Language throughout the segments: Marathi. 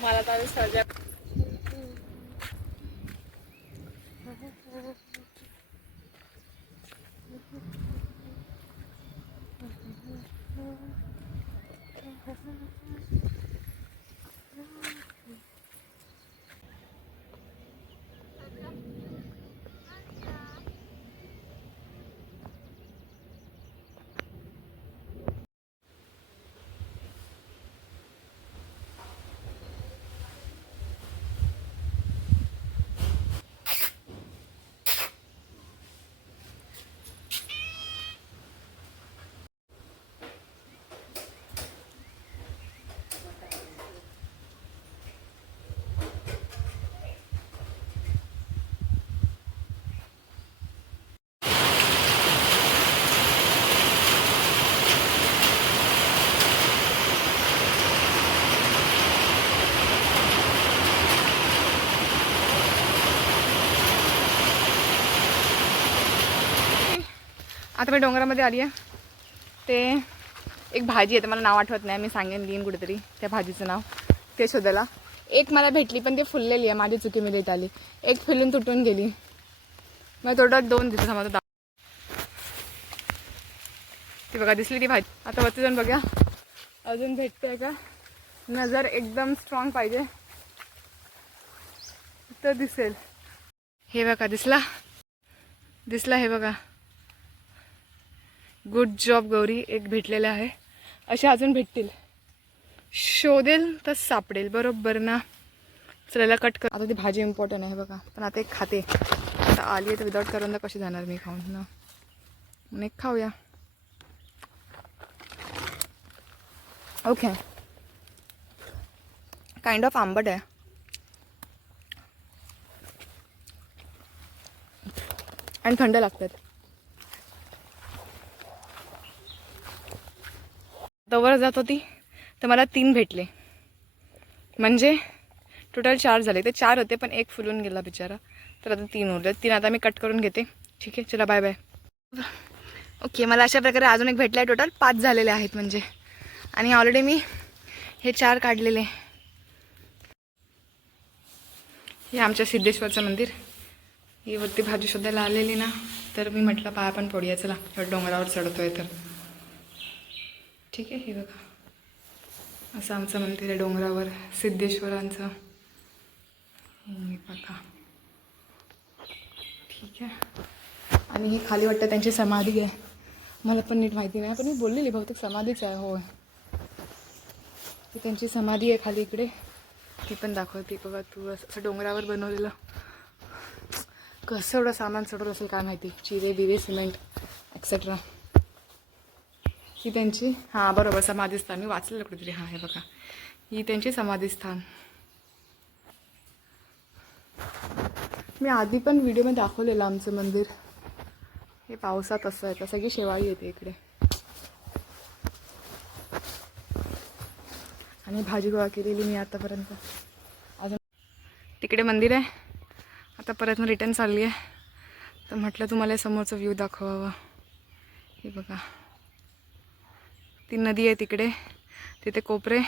मला तर सजा आता मी डोंगरामध्ये आली आहे. ते एक भाजी आहे तर मला नाव आठवत नाही. मी सांगेन लिहीन कुठेतरी त्या भाजीचं नाव. ते शोधायला. एक मला भेटली पण ती फुललेली आहे माझी चुकी मी देत आली. एक फुलून तुटून गेली. मग तोटात दोन दिवस माझं दा ती बघा दिसली ती भाजी. आता वरती जाऊन बघा अजून भेटते का? नजर एकदम स्ट्रॉंग पाहिजे. तर दिसेल. हे बघा दिसला? दिसला हे बघा. गुड जॉब गौरी एक भेटलेलं आहे. असे अजून भेटतील. शोधेल तर सापडेल. बरोबर ना? चला कट कर. आता ती भाजी इम्पॉर्टंट आहे बघा. पण आता एक खाते. आता आली आहे तर विदाऊट करंदा कशी जाणार मी खाऊन ना? मग एक खाऊया. ओके काइंड ऑफ आंबट आहे. आणि थंड लागतात. दवर जात होती तर मला तीन भेटले. म्हणजे टोटल चार झाले. ते चार होते पण एक फुलून गेला बिचारा. तर आता तीन उरले. तीन आता मी कट करून घेते. ठीक आहे? चला बाय बाय ओके मला अशा प्रकारे अजून एक भेटला आहे टोटल पाच झालेले आहेत म्हणजे. आणि ऑलरेडी मी हे चार काढलेले. हे आमच्या सिद्धेश्वरचं मंदिर. ही वरती भाजी शोधायला आलेली ना तर मी म्हटलं पाया पण पोडूया चला. डोंगरावर चढतोय तर. ठीक आहे हे बघा. असं आमचं मंदिर आहे डोंगरावर सिद्धेश्वरांचं. हे बघा. ठीक आहे. आणि ही खाली वाटतं त्यांची समाधी आहे. मला पण नीट माहिती नाही पण मी बोललेली बहुतेक समाधीच आहे होय. ती त्यांची समाधी आहे खाली इकडे. ती पण दाखवते बघा तू असं असं डोंगरावर बनवलेलं. कसं एवढं सामान चढवलं असेल काय माहिती? चिरे बिरे सिमेंट एक्सेट्रा ही त्यांची हां बरोबर समाधीस्थान. मी वाचलेलं कुठेतरी हां हे बघा. ही त्यांची समाधीस्थान. मी आधी पण व्हिडिओमध्ये दाखवलेलं आमचं मंदिर. हे पावसात असं आहे तर सगळी शेवाळी येते इकडे. आणि भाजी गोळा केलेली मी आतापर्यंत. अजून तिकडे मंदिर आहे. आता परत मग रिटर्न चालली आहे. तर म्हटलं तुम्हाला समोरचं व्ह्यू दाखवावा. हे बघा. ती नदी आहे तिकडे. तिथे कोपरे.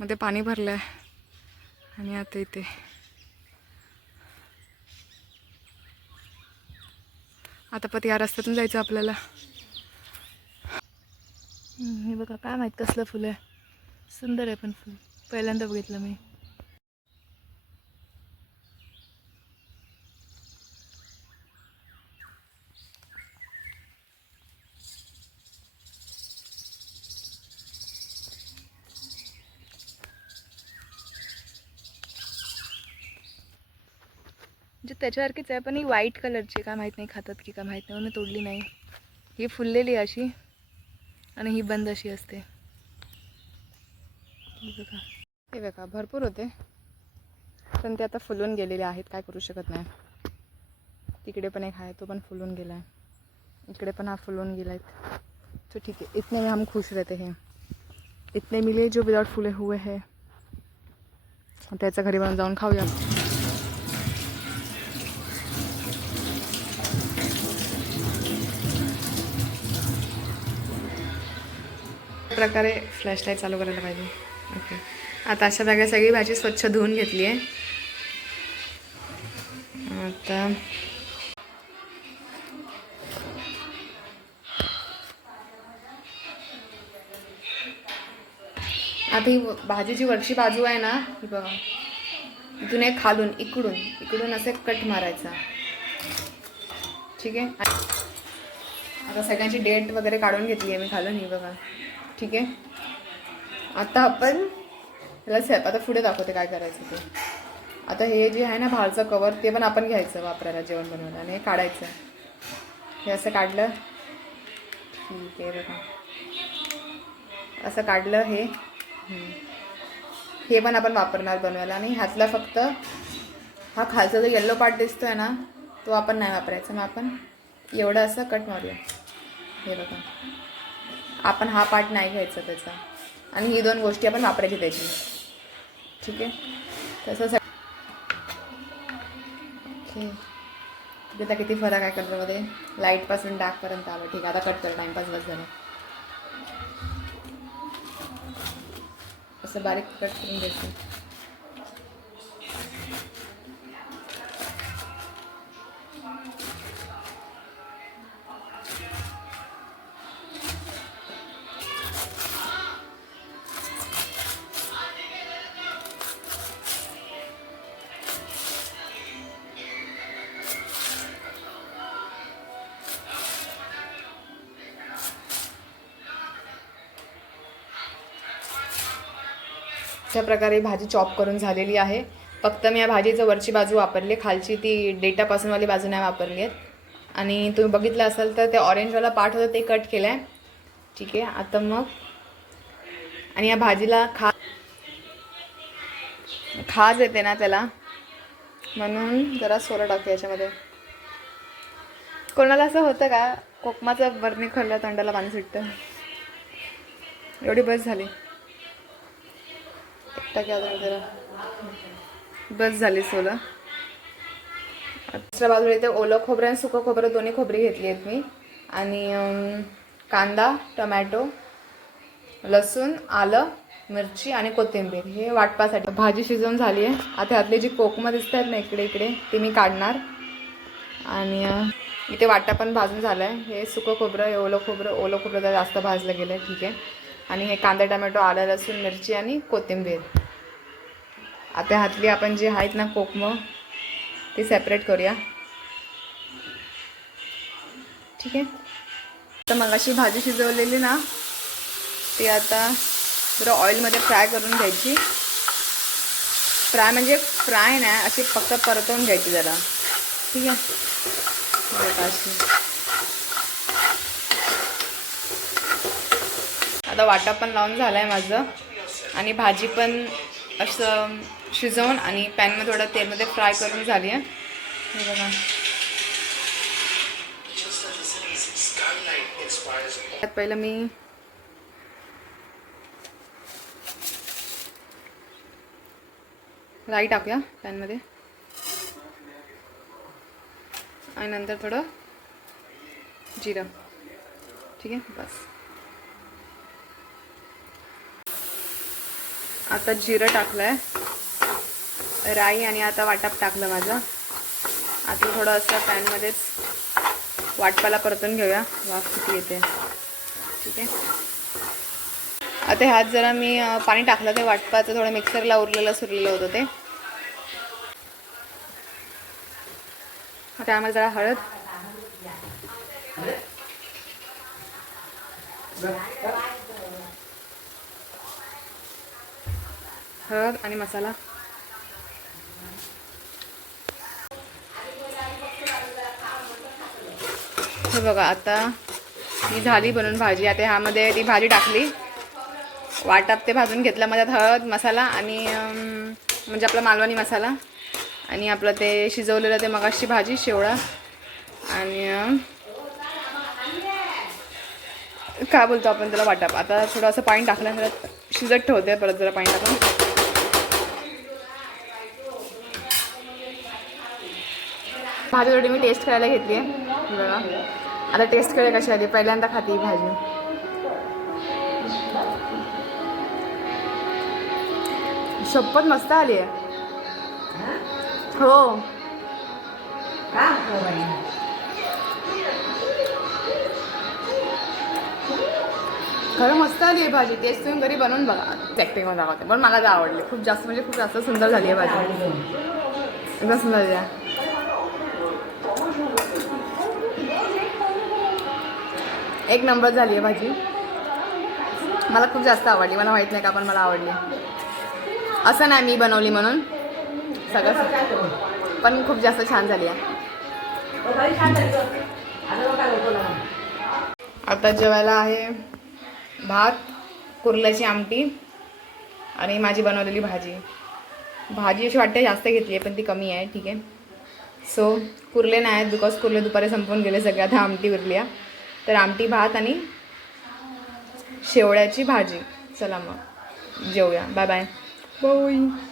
मध्ये पाणी भरलं आहे आणि आता इथे. आता पत या रस्त्यातून जायचं आपल्याला. हे बघा काय माहीत कसलं फुलं आहे. सुंदर आहे पण फुल. पहिल्यांदा बघितलं मी. म्हणजे त्याच्यासारखीच आहे पण ही व्हाईट कलरची काय माहीत नाही खातात की काय माहीत नाही. म्हणून तोडली नाही. ही फुललेली आहे अशी. आणि ही बंद अशी असते. हे बघा. हे बघा भरपूर होते. पण ते आता फुलून गेलेले आहेत काय करू शकत नाही. तिकडे पण एक आहे तो पण फुलून गेला आहे. इकडे पण हा फुलून गेला आहे. तो ठीक है इतने में हम खुश रहते हैं. इतने मिले जो विदाउट फुले हुए है. त्याच्या घरी बनवून जाऊन खाऊया. प्रकारे फ्लॅशलाईट चालू करायला पाहिजे. ओके आता अशा प्रकारे सगळी भाजी स्वच्छ धुवून घेतली आहे. आता आता ही भाजीची वरची बाजू आहे ना ही बघा. इथून एक खालून इकडून इकडून असे कट मारायचा. ठीक आहे? आता सगळ्यांची डेट वगैरे काढून घेतली आहे मी खालून ही बघा. ठीक आहे. आता आपण ह्याला सेप आता पुढे दाखवते काय करायचं ते. आता हे जे आहे ना भालचं कवर ते पण आपण घ्यायचं वापरायला जेवण बनवायला आणि हे काढायचं. हे असं काढलं. ठीक आहे बघा. असं काढलं हे. हे पण आपण वापरणार बनवायला आणि ह्यातला फक्त हा खालचा जो येल्लो पार्ट दिसतो आहे ना तो आपण नाही वापरायचा. मग आपण एवढं असं कट मारूया. हे बघा. आपण हा पार्ट नाही घ्यायचा त्याचा. आणि ही दोन गोष्टी आपण वापरायची त्याची. ठीक आहे? तसं ओके. आता किती फरक आहे कलरमध्ये लाईटपासून डार्कपर्यंत आलं. ठीक आहे आता कट कर. टाईमपास बस झालं. असं बारीक कट करून घ्यायचं अशा प्रकारे भाजी चॉप करून झालेली आहे. फक्त मी या भाजीचं वरची बाजू वापरली खालची ती डेटापासूनवाली बाजू नाही वापरली आहेत. आणि तुम्ही बघितलं असाल तर ते ऑरेंजवाला पार्ट होतं ते कट केलं आहे ठीक आहे आता मग. आणि या भाजीला खा खाज येते ना त्याला. म्हणून जरा सोडा टाकते याच्यामध्ये. कोणाला असं होतं का? कोकमाचं बरणी खाल्लं तोंडाला पाणी सुटतं. एवढी बस झाली. जरा. बस झाली सोलं दुसऱ्या बाजूला इथे ओलं खोबरं आणि सुकं खोबरं दोन्ही खोबरी घेतली आहेत मी. आणि कांदा टमॅटो लसूण आलं मिरची आणि कोथिंबीर. हे वाटपासाठी. भाजी शिजवून झाली आहे. आता ह्यातले जी कोकमं दिसत आहेत ना इकडे इकडे ते मी काढणार. आणि इथे वाटा पण भाजून झालं आहे हे सुकं खोबरं हे ओलं खोबरं ओलं खोबरं तर जास्त भाजलं गेलं आहे ठीक आहे. आणि हे कांदा टमॅटो आलं लसूण मिरची आणि कोथिंबीर. आता हातली आपण जे आहेत ना कोकमं ते सेपरेट करूया. ठीक आहे? तर मग अशी भाजी शिजवलेली ना ती आता जरा ऑइलमध्ये फ्राय करून घ्यायची. फ्राय म्हणजे फ्राय नाही अशी फक्त परतवून घ्यायची जरा. ठीक आहे? अशी. आता वाटा पण लावून झाला आहे माझं. आणि भाजी पण असं शिजवून आणि पॅनमध्ये थोडं तेलमध्ये फ्राय करून झाली आहे. हे बघा. त्यात पहिलं मी राई टाकूया पॅनमध्ये. आणि नंतर थोडं जिरं. ठीक आहे? बस. आता जिरं टाकलं आहे राई आणि आता वाटाप टाकलं माझं. आता थोडं असं पॅनमध्येच वाटपाला परतून घेऊया. वाफ किती येते. ठीक आहे. आता ह्यात जरा मी पाणी टाकलं ते वाटपाचं थोडं मिक्सरला उरलेलं सुरलेलं होतं ते. त्यामध्ये जरा हळद. हळद आणि मसाला. हे बघा आता ही झाली बनवून भाजी. आता ह्यामध्ये ती भाजी टाकली. वाटप ते भाजून घेतलं. माझ्यात हळद मसाला आणि म्हणजे आपला मालवणी मसाला. आणि आपलं ते शिजवलेलं ते मगाशी भाजी शेवळा. आणि काय बोलतो आपण त्याला वाटप आता थोडं असं पाणी टाकलं शिजत ठेवते. परत जरा पाणी टाकून. भाजी थोडी मी टेस्ट करायला घेतली आहे. बघा. आता टेस्ट करायला कशी आली पहिल्यांदा खाते ही भाजी. शपथ मस्त आली आहे. हो. खरं मस्त आली आहे भाजी. टेस्ट तुम्ही घरी बनवून बघा. मध्ये दाखवते पण मला तर आवडली. खूप जास्त म्हणजे खूप जास्त सुंदर झाली आहे भाजी. एकदम सुंदर झाली आहे. एक नंबर झाली आहे भाजी. मला खूप जास्त आवडली. मला माहीत नाही का पण मला आवडली. असं नाही मी बनवली म्हणून. सगळं पण खूप जास्त छान झाली आहे. आता जेवायला आहे भात कुर्ल्याची आमटी आणि माझी बनवलेली भाजी. भाजी अशी वाटते जास्त घेतली आहे पण ती कमी आहे. ठीक आहे. सो कुर्ले नाही आहेत बिकॉज कुर्ले दुपारी संपून गेले सगळे. आता आमटी उरली आहे. तर आमटी भात आणि शेवळ्याची भाजी. चला मग. जेवूया. Bye bye bye